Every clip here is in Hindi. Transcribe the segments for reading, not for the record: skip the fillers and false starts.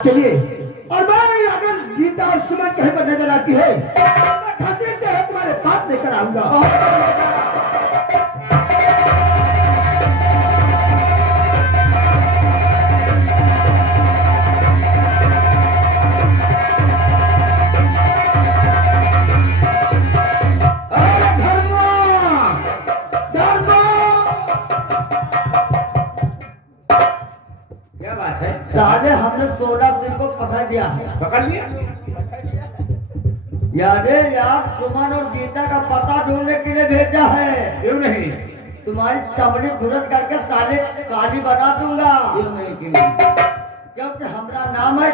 चलिए। और मैं अगर गीता और सुमन कहीं पर नजर आती है मैं खसीटते हैं तुम्हारे पास लेकर आऊंगा। अरे धर्मा, धर्मा, क्या बात है? साले हमने 16 दिन को पकड़ लिया। पकड़ लिया? यारे यार, सुमन और गीता का पता ढूंढने के लिए भेजा है। क्यों नहीं? तुम्हारी चमड़ी दुरुस्त करके साले काली बना दूंगा। क्यों नहीं? क्यों नहीं? क्योंकि हमारा नाम है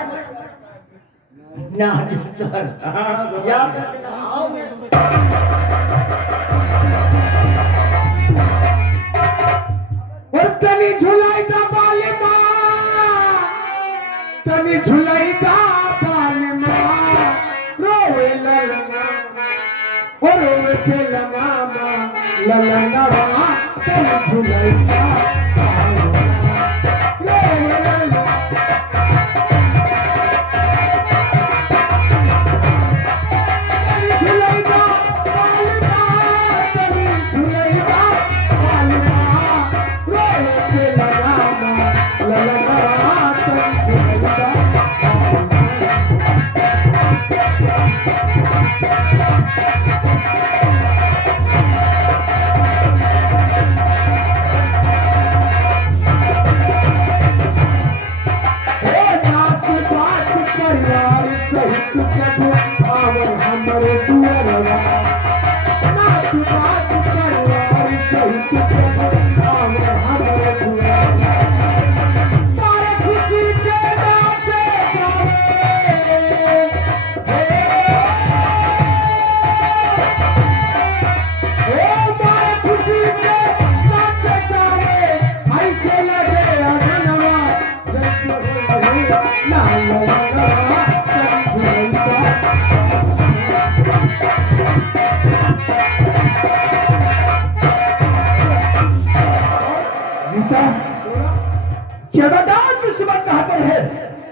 नागेश्वर। याद रखना। और तनी झुलाई का बाल माँ, तनी झुलाई का बाल माँ, रोवे ललना, और रोवे के लना माँ, ललना माँ, तनी झुलाई का बाल माँ, रोवे ललना।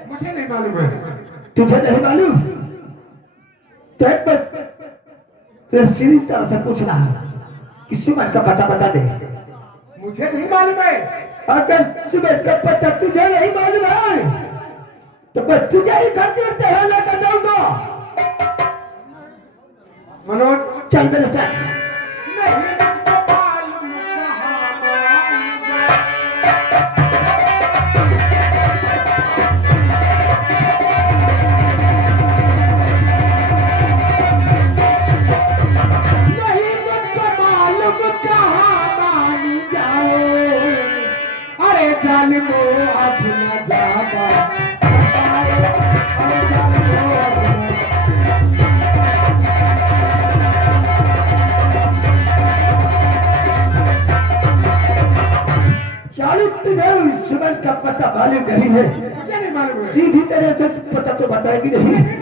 मुझे नहीं मालूम है। तुझे नहीं मालूम? तेरे सीधी तरह से पूछ रहा है कि सुमन का पता बता दे। मुझे नहीं मालूम है। अगर सुमन का पता तुझे नहीं मालूम है तो मैं तुझे ही घर से लेकर जाऊंगा। मनोज, चल मेरे साथ। नहीं मुझको मालूम कहाँ मान जाओ। अरे जालिमो अब न जाबा। सुमन का पता मालूम नहीं है। मुझे नहीं मालूम है। सीधी तरह से पता तो बताएगी नहीं।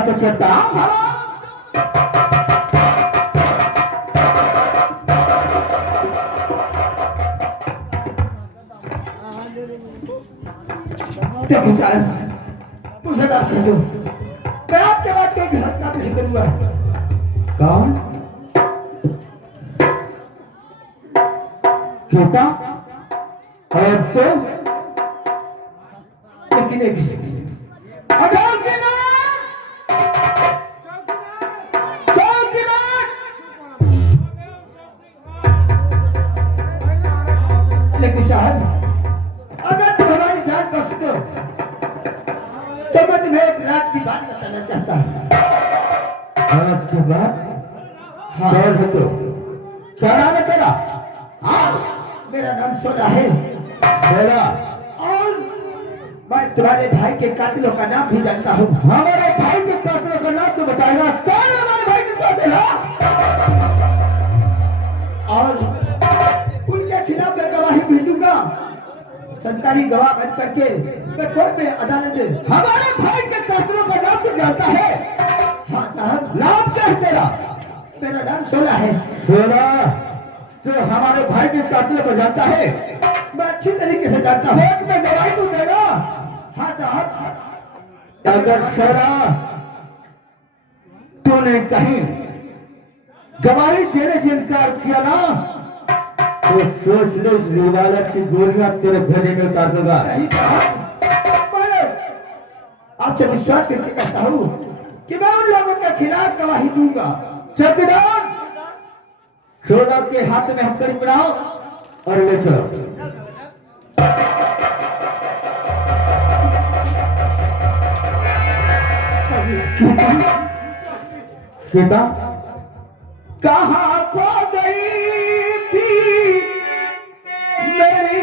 तो चलता देखो साहब, मुझे बात कर दो। मैं आपके बाद कोई घटना नहीं करूंगा। कौन? गीता? और तो लेकिन अगर लेकिन साहब, अगर तुम हमारी जान बख्श दो तो मैं तुम्हें एक राज की बात बताना चाहता हूँ। बात? हाँ। कौन है तू? क्या नाम है तेरा? मेरा नाम सोना है मेरा और मैं तुम्हारे भाई के कातिलों का नाम भी जानता हूँ। हमारे भाई के कातिलों का नाम तो बताएगा। कौन है हमारे भाई के कातिल? और उनके खिलाफ मैं गवाही भेजूंगा। सरकारी गवाह बन करके मैं कोर्ट में अदालत में। हमारे भाई के कातिलों का नाम तो जानता है? हाँ साहब। नाम क्या है तेरा? मेरा नाम सोना है। सोना, जो हमारे भाई के कातिलों को जानता है? मैं अच्छी तरीके से जानता हूँ। कोर्ट में गवाही तू देगा? हाँ साहब। अगर सोना तूने कहीं गवाही देने से इनकार किया ना तो सोच लो इस रिवालत की गोलियां तेरे भेजे में उतार दूंगा। नहीं साहब, मैं आपसे विश्वास करके कहता हूँ कि मैं उन लोगों के खिलाफ गवाही दूंगा। चौकीदार, सोना के हाथ में हथकड़ी पड़ाओ और ले चलो। सीता कहाँ खो गई थी मेरी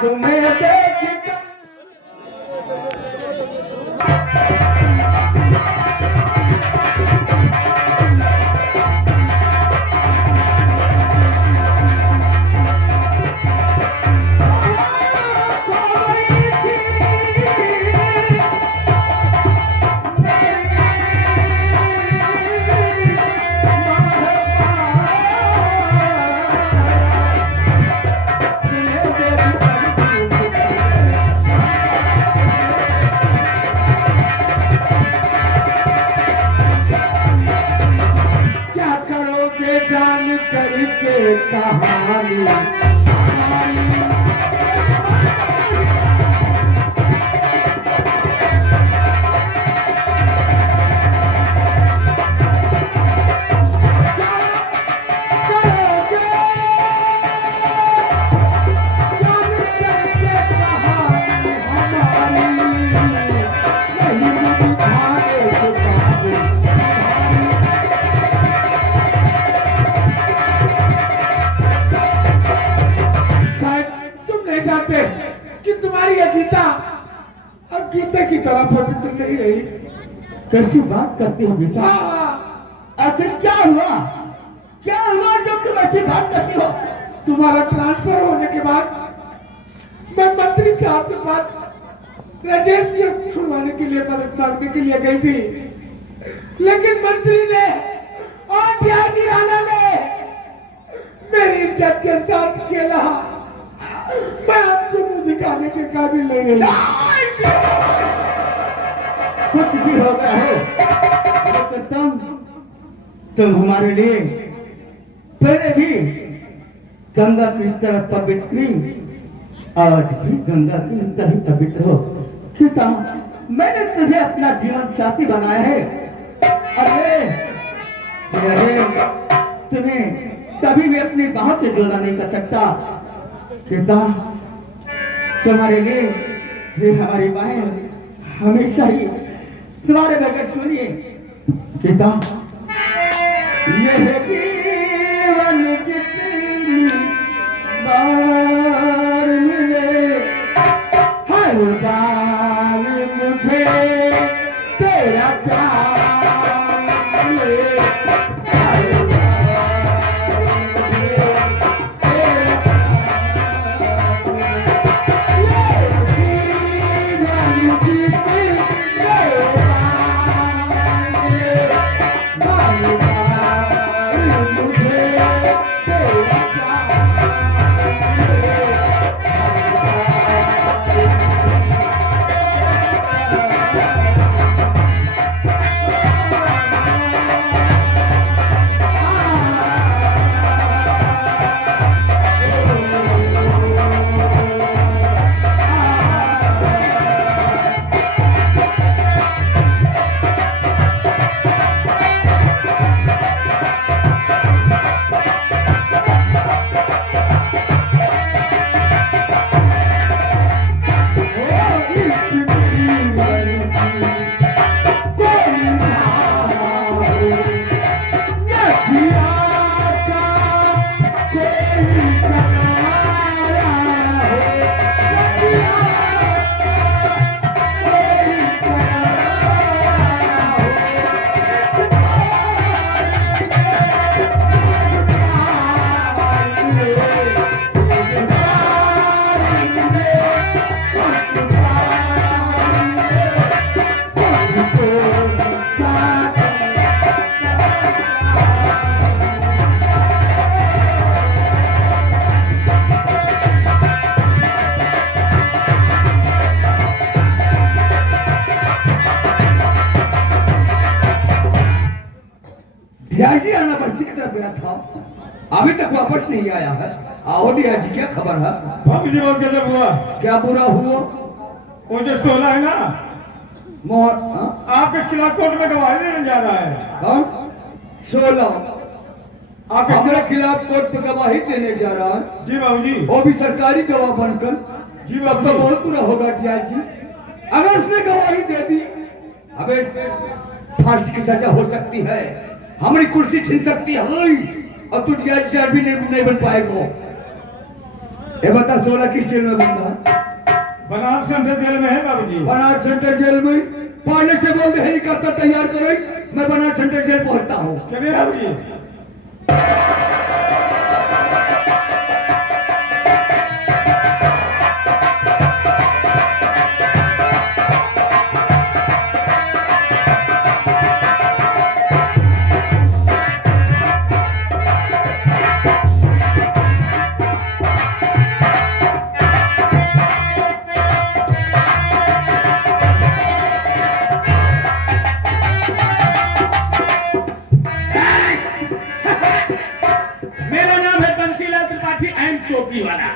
तुम्हें देख कहानी कि तुम्हारी ये गीता अब गीता की तरह पवित्र नहीं रही। कैसी बात करती हो बेटा? आखिर क्या हुआ? क्या हुआ जो तुम ऐसी बात करती हो? तुम्हारा ट्रांसफर होने के बाद मैं मंत्री साहब के पास राजेश की छुड़वाने के लिए मदद मांगने के लिए गई थी, लेकिन मंत्री ने और प्याजी राणा ने मेरी इज्जत के साथ खेला। मैं आपको मुंह दिखाने के काबिल नहीं रही। कुछ भी हो गया हो, लेकिन तुम हमारे लिए पहले भी गंगा की तरह पवित्र, आज भी गंगा की तरह ही पवित्र हो। सीता, मैंने तुझे अपना जीवन साथी बनाया है। अरे तुम्हें कभी भी अपने गांव से जुड़ा नहीं कर सकता। सीता, तुम्हारे लिए ये हमारी बाहें हमेशा ही तुम्हारे बगैर सुनिए। सीता, यह जीवन जितनी बार मिले, हर बार मुझे तेरा प्यार मिले। डीआईजी आना बस्ती की तरफ गया था, अभी तक वापस नहीं आया है। आओ डीआईजी, क्या खबर है? बाबू जी बहुत गजब हुआ। क्या बुरा हुआ? वो जो 16 है ना, मोहर आपके खिलाफ कोर्ट में गवाही देने जा रहा है। कौन? 16 आपके हमारे खिलाफ कोर्ट में गवाही देने जा रहा है? जी बाबू जी। वो भी सरकारी गवाह बनकर। जी तब बाबू तो जी। बहुत बुरा होगा डीआईजी। अगर उसने गवाही दे दी, हमें फांसी की सजा हो सकती है, हमारी कुर्सी छिन सकती है, और तू डीआईजी से भी नहीं बन पाएगा। ये बता 16 किस जेल में बंद है? बनारस सेंट्रल जेल में है बाबू जी। बनारस सेंट्रल जेल में। पायलट से बोल दे हेलीकॉप्टर तैयार करो, मैं बनारस सेंट्रल जेल पहुंचता हूँ। चलिए बाबू जी। मेरा नाम है बंसीलाल त्रिपाठी एंड टोपी वाला।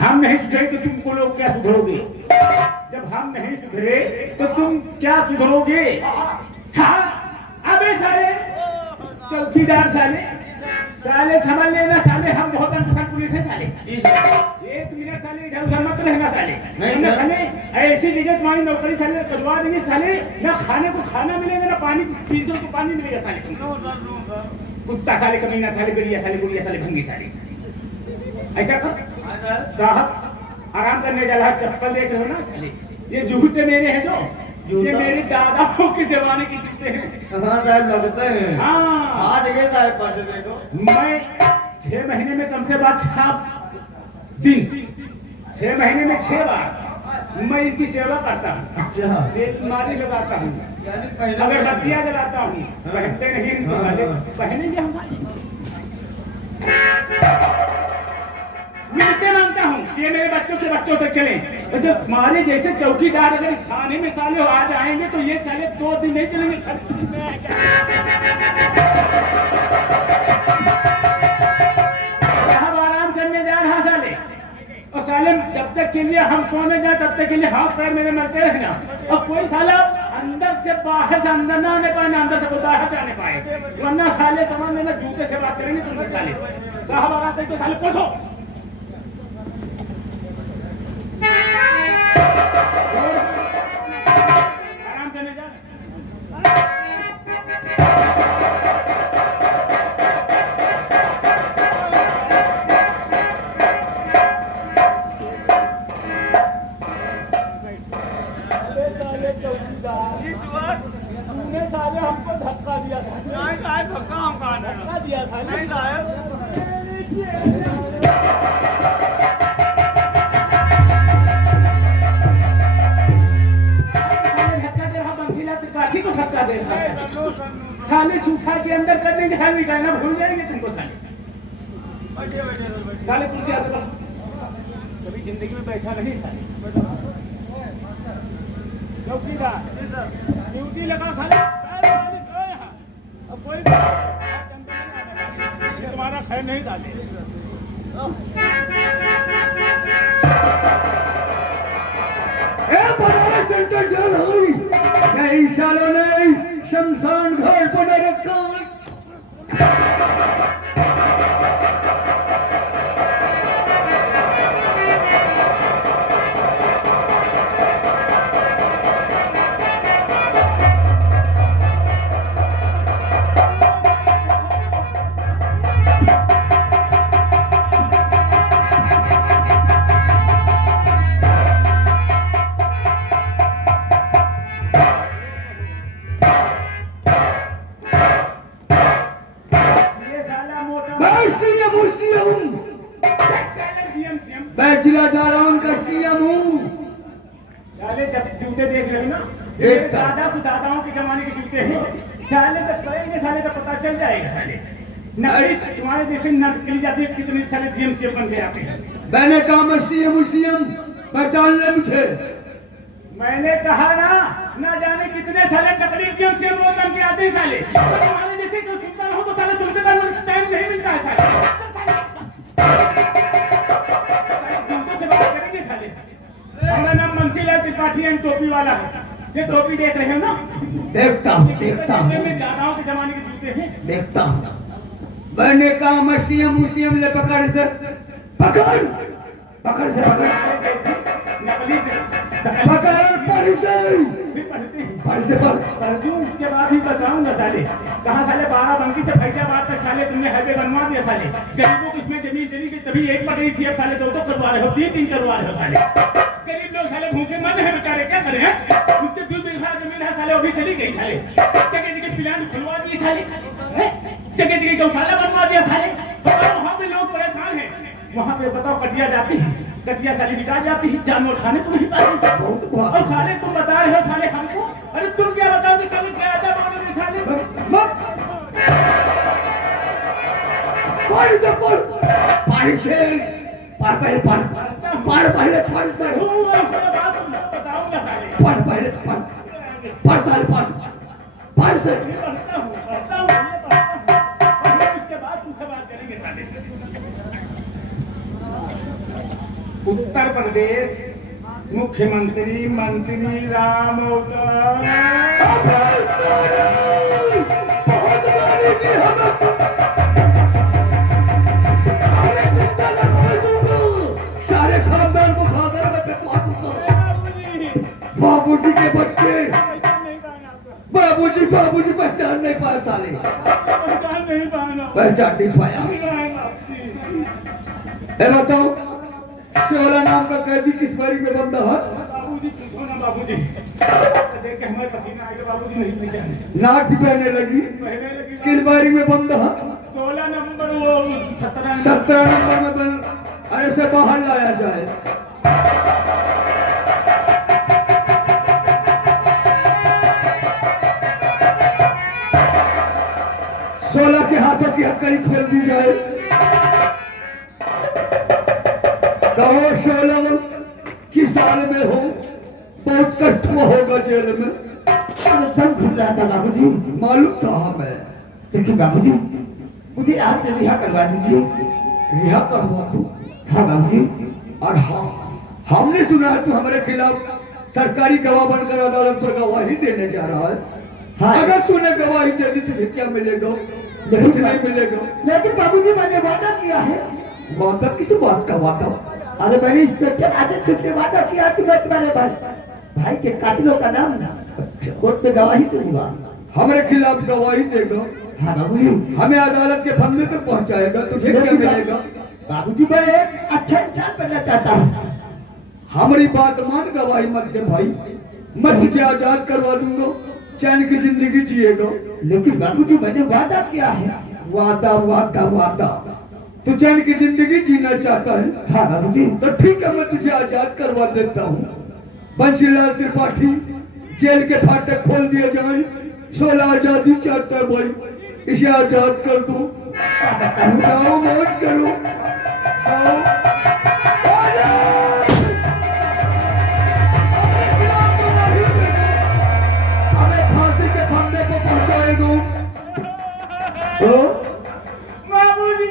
हम नहीं सुधरे तो तुमको लोग क्या सुधरोगे? जब हम नहीं सुधरे तो तुम क्या सुधरोगे? हाँ, अबे साले चौकीदार साले साले समझ लेना साले, हम बहुत अनपसंद पुलिस है साले। एक मिनट साले इधर उधर मत रहना साले, नहीं साले ऐसी जगह तुम्हारी नौकरी साले करवा देंगे साले, ना खाने को खाना मिलेगा ना पानी पीने को पानी मिलेगा साले तुमको। कुत्ता साले कमीना साले गड़िया साले गुड़िया साले भंगी साले। ऐसा कर साहब, आराम करने जा रहा, चप्पल देख रहे हो ना साले, ये जूते मेरे हैं जो, ये मेरे दादाओं के जमाने के जूते हैं। लगते हैं। हाँ, मैं 6 महीने में कम से बात 6 दिन, 6 महीने में 6 बार मैं इनकी सेवा करता हूँ। बीमारी लगाता हूँ, अगरबत्तियाँ जलाता हूँ, पहनते नहीं इनको साले, पहनेंगे हम मिलते मांगता हूँ, ये मेरे बच्चों के बच्चों तक चले। तो जब हमारे जैसे चौकीदार अगर इस थाने में साले आ जाएंगे तो ये साले 2 दिन नहीं चलेंगे साहब आराम करने जा रहा साले, और साले जब तक के लिए हम सोने जाए तब तक के लिए हाथ पैर मेरे मरते रहना, और कोई साला अंदर से बाहर से अंदर ना आने पाए, ना अंदर से बाहर जाने पाए, वरना साले समझ लेना जूते से बात करेंगे तुमसे साले। साहब आराम तो साले पोछो। आराम करने जा। साले चौकीदार तूने साले हमको धक्का दिया था। नहीं साहब, धक्का हम कहाँ दे? धक्का दिया साले। नहीं साहब, काशी को धक्का दे रहा है साले, सूखा के अंदर कर देंगे, हाल निकालना भूल जाएंगे तुमको साले। साले कुर्सी आते कभी जिंदगी में बैठा नहीं साले। चौकीदार ड्यूटी लगा साले, अब कोई तुम्हारा खैर नहीं साले। बनारस सेंट्रल जेल हुई, कई सालों ने शमशान घाट बना रखा है। मैं जिला जालौन का सीएम हूँ। साले जब जूते देख रहे हो ना, एक दादा को दादाओं के जमाने के जूते हैं साले, तो पड़ेंगे साले का पता चल जाएगा साले। नकली तुम्हारे जैसे नकली जाती है, कितने साले सीएम सीएम बन के आते हैं। मैंने कहा मैं सीएम सीएम पहचान ले मुझे। मैंने कहा ना, न जाने कितने साले नकली सीएम सीएम बन के आते जाते हैं साले। तुम्हारे जैसे कोई सुनता हो तो साले तुमसे का टाइम नहीं मिलता है साले। साले जूतों से बात करेंगे साले। हमारा नाम मंसीलाल त्रिपाठी है, टोपी वाला है। ये टोपी देख रहे हो ना? देखता हूँ, देखता हूँ, में दादाओं के जमाने के जूते हैं। देखता हूँ। मैंने कहा मैं सीएम ले पकड़ से पकड़ पकड़ से पकड़ नकली पकड़ पढ़ से भी पढ़ते हैं। पढ़ से पढ़ पढ़ दूं, उसके बाद ही बताऊंगा साले। कहाँ साले बाराबंकी से फैजाबाद तक साले तुमने हाईवे बनवा दिया साले। गरीबों को इसमें जमीन चली गई, तभी एक पटरी थी, अब साले 2 करवा रहे हो, 3 करवा रहे हो साले। गरीब लोग साले भूखे मर रहे हैं बेचारे, क्या करें हैं? उनके 2 बीघा जमीन है साले, वो भी चली गई साले। जगह जगह प्लांट खुलवा दिए साले, जगह जगह गौशाला बनवा दिया साले। बताओ वहाँ पे लोग परेशान हैं। वहाँ पे बताओ कटिया जाती है, कटिया साली बिका जाती है, जानवर खाने को नहीं पाते। और साले तुम बता रहे हो साले हमको, अरे तुम क्या बताओगे साले, क्या आता बोलोगे साले? पढ़ से पढ़ पढ़ से पढ़ पहले पढ़ पढ़ पहले पढ़ से बताऊंगा साले। पढ़ पहले पढ़ पढ़ साले पढ़ पढ़ से पढ़ता हूँ, पढ़ता हूँ, ये पढ़ता हूँ। और फिर उसके बाद तुमसे बात करेंगे साले। उत्तर प्रदेश मुख्यमंत्री मंत्री राम सारे खानदान को खाकर बाबूजी के बच्चे, बाबूजी बाबूजी पहचान नहीं पाए साले, पहचान नहीं पाया। बताओ 16 नाम का कैदी किस बारी में बंदा है? बाबूजी पूछो ना बाबूजी। देख के हमारे पसीना आएगा बाबूजी, नहीं पहचाने। नाक भी पहने लगी, किस बारी में बंदा है? 16 नंबर, वो 17 नंबर में बंद। अरे से बाहर लाया जाए। 16 के हाथों की हथकड़ी खोल दी जाए। कहो 16 की साल में हो, बहुत कष्ट होगा जेल में। सब घूम रहा था बाबूजी, मालूम था हमें। लेकिन बाबूजी मुझे आपसे रिहा करवा दीजिए। रिहा करवा दूं? हाँ बाबूजी। और हाँ, हमने सुना है तू हमारे खिलाफ सरकारी गवाह बनकर अदालत पर गवाही देने जा रहा है। हाँ, अगर तूने गवाही दे दी तुझे क्या मिलेगा? कुछ नहीं मिलेगा। लेकिन बाबूजी मैंने वादा किया है। वादा? किस बात का वादा? अरे मैंने इंस्पेक्टर आदित्य से वादा किया कि मैं तुम्हारे भाई के कातिलों का नाम ना कोर्ट में गवाही दूंगा। हमारे खिलाफ गवाही देगा? हाँ बाबूजी। हमें अदालत के फंदे तक पहुंचाएगा, तुझे क्या मिलेगा? बाबूजी मैं एक अच्छा इंसान बनना चाहता हूँ। हमारी बात मान, गवाही मत दे भाई, मैं तुझे आजाद करवा दूंगा, चैन की जिंदगी जिएगा। लेकिन बाबूजी मैंने वादा किया है। वादा वादा वादा? तू चैन की जिंदगी जीना चाहता है? हाँ बाबूजी। तो ठीक है, मैं तुझे आजाद करवा देता हूँ। बंसीलाल त्रिपाठी जेल के फाटक खोल दिए जाए। 16 आजादी चाहता है भाई, इसे आजाद कर दो। जाओ मौज करो, हमें फांसी के फंदे पर पहुंचाएगा। बाबूजी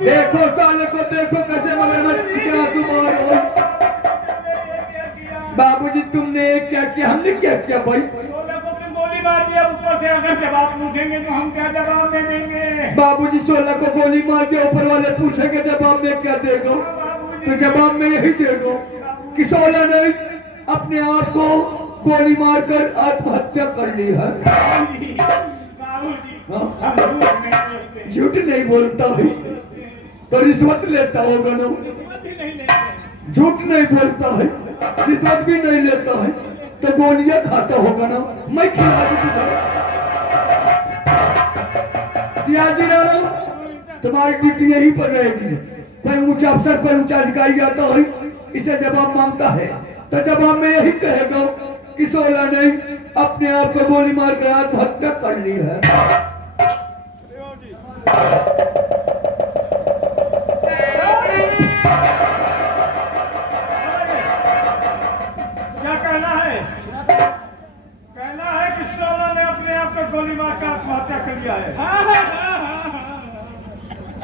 देखो साले को, देखो कैसे मगरमच्छ के आंसू बहा रहे हो। बाबूजी तुमने क्या किया? हमने क्या किया भाई? गोली मार दिया ऊपर से, अगर जवाब पूछेंगे तो हम क्या जवाब दे देंगे? बाबूजी 16 को गोली मार के ऊपर वाले पूछेंगे जवाब में क्या देगा? तो जवाब में यही देगा कि 16 ने अपने आप को गोली मारकर आत्महत्या कर ली है। झूठ नहीं बोलता भाई, तो रिश्वत लेता होगा ना? झूठ नहीं बोलता है, रिश्वत भी नहीं लेता है, तो गोलियां खाता होगा ना? मैं खिला दूंगा। तुम्हारी ड्यूटी यहीं पर रहेगी। कोई ऊंचा अफसर, कोई ऊंचा अधिकारी आता है, इसे जवाब मांगता है, तो जवाब में यही कहेगा कि 16 ने अपने आप को गोली मारकर आत्महत्या कर ली है। क्या कहना है? कहना है कि 16 ने अपने आप को गोली मार कर आत्महत्या कर लिया है।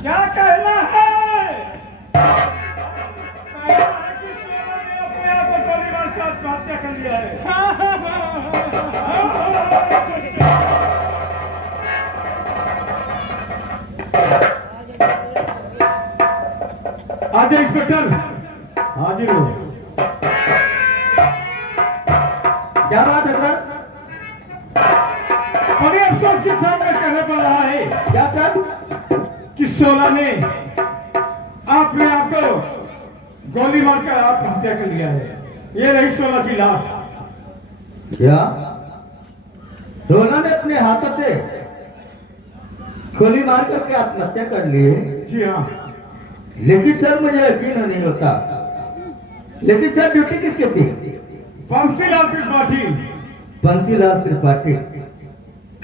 क्या कहना है? कहना है कि सोना ने अपने आप को गोली मार कर आत्महत्या कर लिया है। आजा इंस्पेक्टर, हाजिर हो। क्या बात है सर? बड़े अफसोस के सामने कहना पड़ रहा है क्या सर? कि शोला ने अपने आप को गोली मारकर आत्महत्या कर लिया है। ये रही शोला की लाश। क्या सोना ने अपने हाथों से गोली मार करके आत्महत्या कर ली है? जी हाँ। लेकिन सर मुझे यकीन नहीं होता। लेकिन सर ड्यूटी किसकी थी? बंसीलाल त्रिपाठी। बंसीलाल त्रिपाठी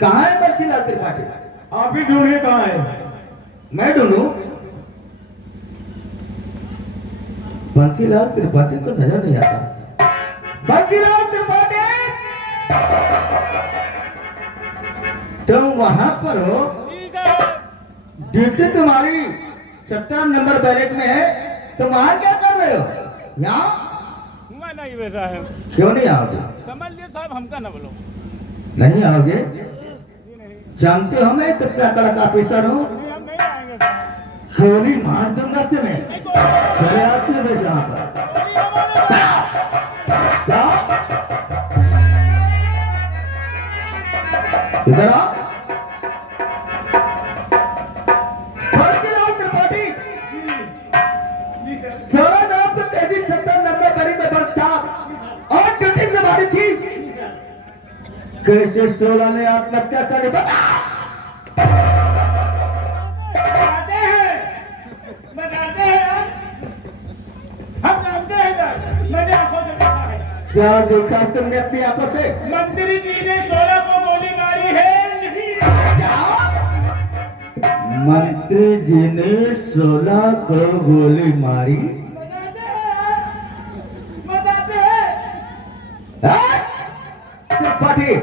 कहाँ है? बंसीलाल त्रिपाठी आप ही ढूंढिए कहाँ है। मैं ढूंढूं? बंसीलाल त्रिपाठी तो नजर नहीं आता। बंसीलाल त्रिपाठी, तुम वहां पर हो? ड्यूटी तुम्हारी 17 नंबर बैरेक में है, तुम वहां क्या कर रहे हो? यहाँ हुआ नहीं वैसा है। क्यों नहीं आओगे? समझ लिए साहब, हमका न बोलो। नहीं आओगे? जानते हो मैं कितना कड़क ऑफिसर हूँ। नहीं, हम नहीं आएंगे साहब। गोली मार दूंगा तुम्हें। चले आते हो यहाँ पर। क्या? इधर आओ। बंसीलाल त्रिपाठी, जी सर। 16 नाम तो 33-76 नंबर बड़ी में बंद और ड्यूटी से मारी थी। कैसे 16 ने आत्महत्या करी? बताते हैं हम जानते हैं सर। मैंने आंखों से देखा है। क्या देखा तुमने अपनी आंखों से? मंत्री जी ने शोला को गोली मारी है। नहीं। मंत्री जी ने 16 को गोली मारी। बताते हैं। त्रिपाठी